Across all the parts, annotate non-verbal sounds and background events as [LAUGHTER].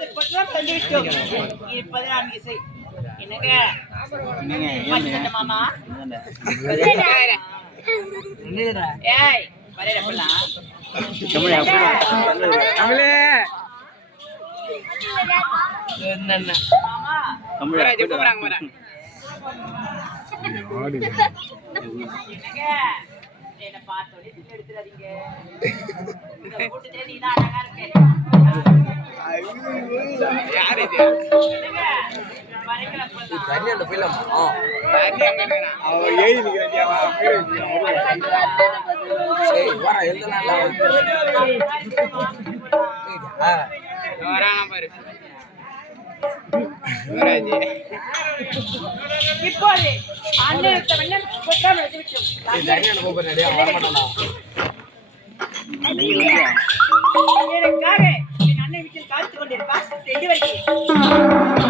முப்பது பட்டுலாம் தந்து விட்டோம் இருப்பது நாம் இசை என்னங்க பட்டு சட்டை மாமா ஏய் வரேடப்பலாம் மாமா என்னங்க என்ன பார்த்தோன்னே திட்டு எடுத்துறாதீங்க இந்த கூட்டத்திலே நீ தான் அழகா இருக்க. குற்றம் விட்டுவிட்டோம் எனக்காக என் அண்ணன் வீட்டில் காத்துக் கொண்டிருப்பார். சென்று வருகிறேன்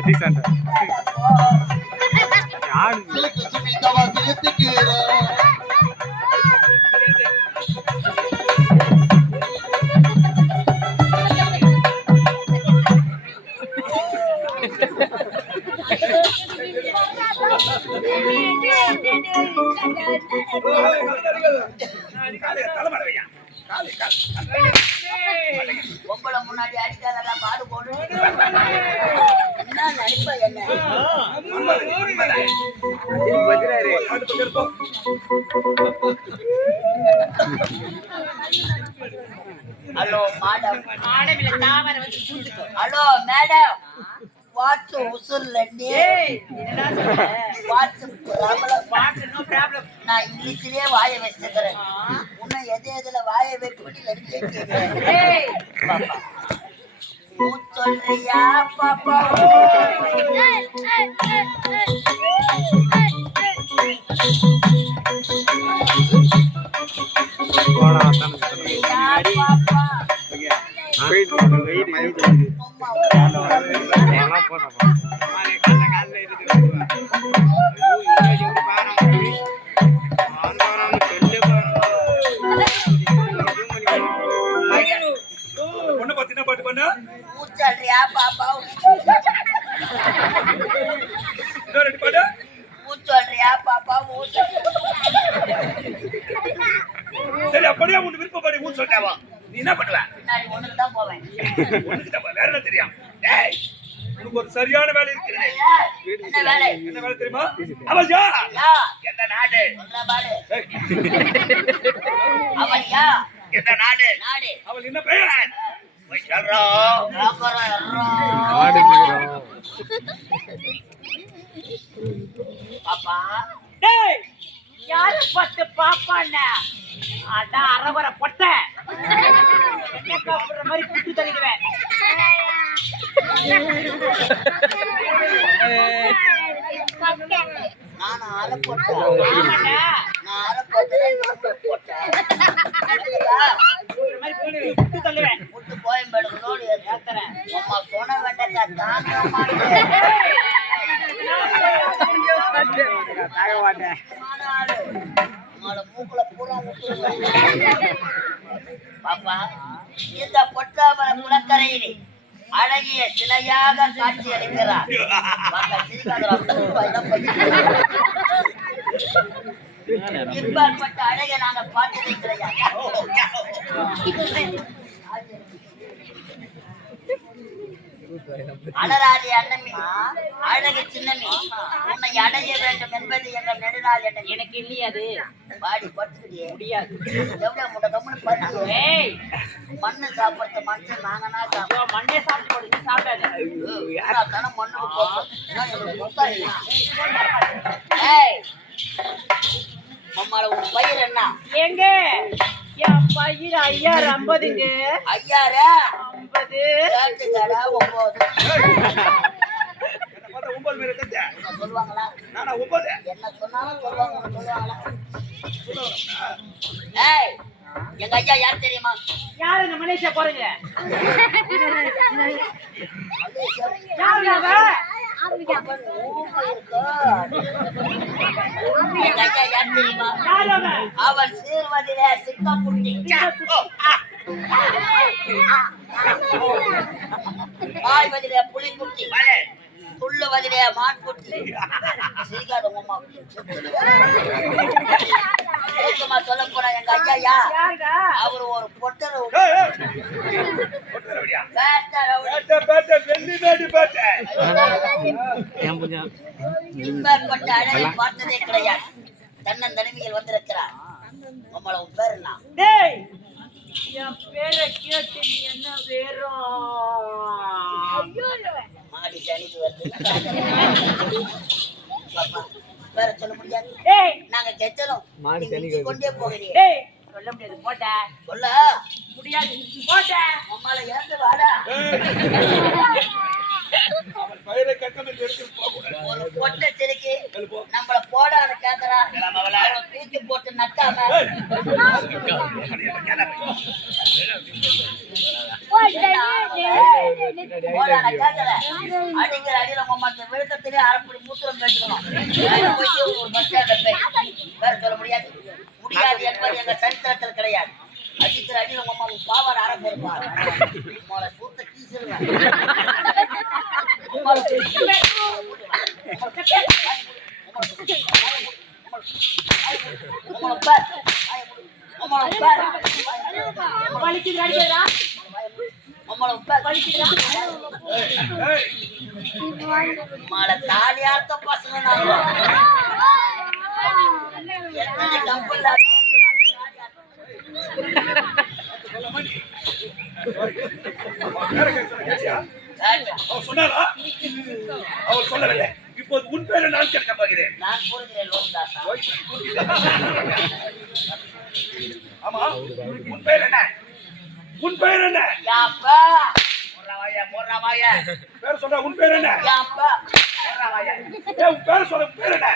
கத்தி சண்டை. யாரு? முன்னாடி அடிக்காதடா பாடு போடு. Hello madam hello madam what's உசுர்ல what's problem நான் இங்கிலீஷ்லயே வாயை வச்சிருக்கிறேன் உன்னை எது எதுல வாயை பாப்பா. ஊ சொல்றியா பாப்பா? போடா யா சரி அப்படியே உன் விருப்பப்படி ஊர் சொல்லிட்டாவா நீ என்ன பண்ணுவ? ஒண்ணுக்கு தான் போவேன். உனக்கு தான் வேற என்ன தெரியும்? டேய் உனக்கு ஒரு சரியான வேலை இருக்குது ஏய், என்ன வேலை? என்ன வேலை தெரியுமா? அவள் யா? யா. எந்த நாடு? சொல்ற பாடு. ஏய், அவன் யா. எந்த நாடு? நாடு. அவள் என்ன பெயர். பாப்பா. டேய் யார பார்த்து பாப்பாண்ணா அதான் அரவர பொட்ட. காப்புற மாதிரி குத்து தள்ளிடுவேன் நான் ஆளை போட்டேன் குத்து- குத்து தள்ளுவேன் விட்டு கோயம்பேடு ஏத்துறேன். அம்மா சொன்ன வேண்டாம் தாங்க மாட்டேன் பாப்பா இந்த பொட்டாமர குளக்கரையிலே அழகிய சிலையாக காட்சி அளிக்கிறார் வாங்க, சிரிக்காதடா, பூவா, இதை இப்பேற்பட்ட அழகை கிடையாது அலராதி அன்னமி அழகு சின்னமி உன்னை அடைய வேண்டும் என்பது எங்கள் நெடுநாள் எண்ணம். எனக்கு இல்லையே அது. பாடி படுத்துக்கிட்டே முடியாது. எவ்வளவு முட்டை கம்முன்னு பண்ணாங்க மண்ணு சாப்பிடுறது மனுஷன் நாங்கன்னா சாப்பிடுவோம் மண்ணே சாப்பிட்டு சாப்பிடாத. தானே மண்ணுக்கு. ஏய்! மம்மால உன் பயிர் என்ன? எங்க? பையன் ஐயாறு ஐம்பதுங்க. ஐயாரா ஐம்பது. ஒன்பது என்ன பார்த்தா ஒன்பது பேர் கத்த என்ன சொல்லுவாங்களா? என்ன சொன்னாலும் சொல்லுவாங்க சொல்லுவாங்களா? ஏய் எங்க ஐயா யார் தெரியுமா? யாரு இந்த மலேசியா போறீங்க? அவன் ஊமை இருக்கா? எங்க ஐயா யார் ஆய்வதில புலிக்குட்டி துள்ளுவதில மான்குட்டி சிரிக்காத உம்மா சுத்தமா சொல்ல போனா எங்க ஐயா யாருடா? அவர் ஒரு பொட்டர. இப்பேற்பட்ட அழகை பார்த்ததே கிடையாது. தன்னன் தனிமையில் வந்திருக்கிறார். உம்மள உன் பேர் என்ன? டேய்! என் பேரை கேட்டு நீ என்ன வேறும் மாடி சனிக்கு வருது பேரை சொல்ல முடியாது டேய் நாங்க கெட்டலும் நீங்க கொண்டே போகிறீங்க டேய் சொல்ல முடியாது போட்ட. சொல்ல. முடியாது போட்ட. உம்மால இறந்து வாடா. அவன் பயிரை பொட்டை சிரிக்கி எழுப்போ. நம்மள போடான்னு கேக்குறா. தூக்கி போட்டு நட்டாம. அடிக்கிற அடியில விழுக்கத்திலே அரைப்படி மூத்திரம் பேட்டுக்கணும் போயிட்டு ஒரு பஸ் ஸ்டாண்ட்ல போய் வேற சொல்ல முடியாது. முடியாது என்பது எங்க சரித்திரத்தில் கிடையாது. அடிக்கிற அடியில உன் பாவாட அரை போடுப்பா உங்களை சூத்த கீசிருவேன் உங்களை உங்களை பார் உங்களை பார் வலிக்குது அடிக்கிறா உங்களை பார் ஏய். மாலை தாலியார்த்த பசங்க எத்தனை சொன்னாரா? அவன் சொல்லவில்லை. இப்போது உன் பேரை நான் கேட்க போகிறேன் ஆமா உன் பேர் என்ன உன் பேர் என்ன பேர் சொல்ற உன் பேர் என்ன? யாப்பா ஏய், உன் பேர் சொல்ல உன் பேர் என்ன?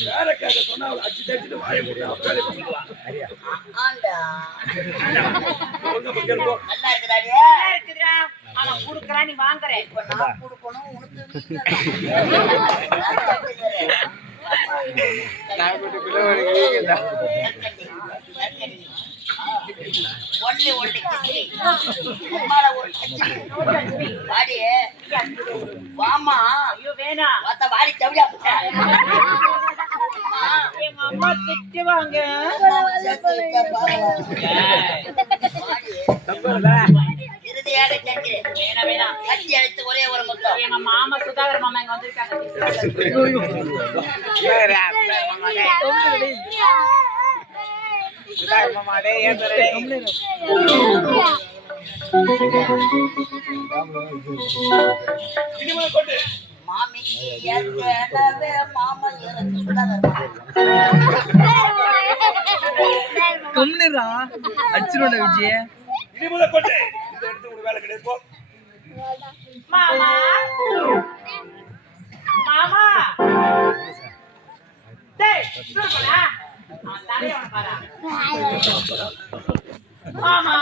பேரை கேட்க சொன்னா அவளை அடிச்சு தடிச்சுட்டு வாயை மூடி அவன் குடுக்கறான் நீ வாங்குற. இப்ப நான் கொடுக்கணும் உனக்கு [LAUGHS] வீட்டுல நான் கேட்டுக்கிறேன். நற்கட்டி, நற்கட்டி. ஒல்லி ஒல்லி கிஸ்லி. உம்மால ஒரு. வாடி வாமா ஐயோ வேணாம் மத்த வாடி தவிடா புச்சா எங்க அம்மா திட்டுவாங்க இறுதியாக கேட்கிறேன் வேணாம் வேணாம் கத்தி அழைத்து ஒரே ஒரு முத்தம். எங்க மாமா சுதாகர் மாமா இங்க வந்திருக்காங்க. மாமிக்கு ஏற்கனவே மாமா இறந்து கம்னுரா அடிச்சிருவோட விஜய. வேலை கிடையாது போ மாமா. மாமா. டேய் அவன் தலைய பாரா மாமா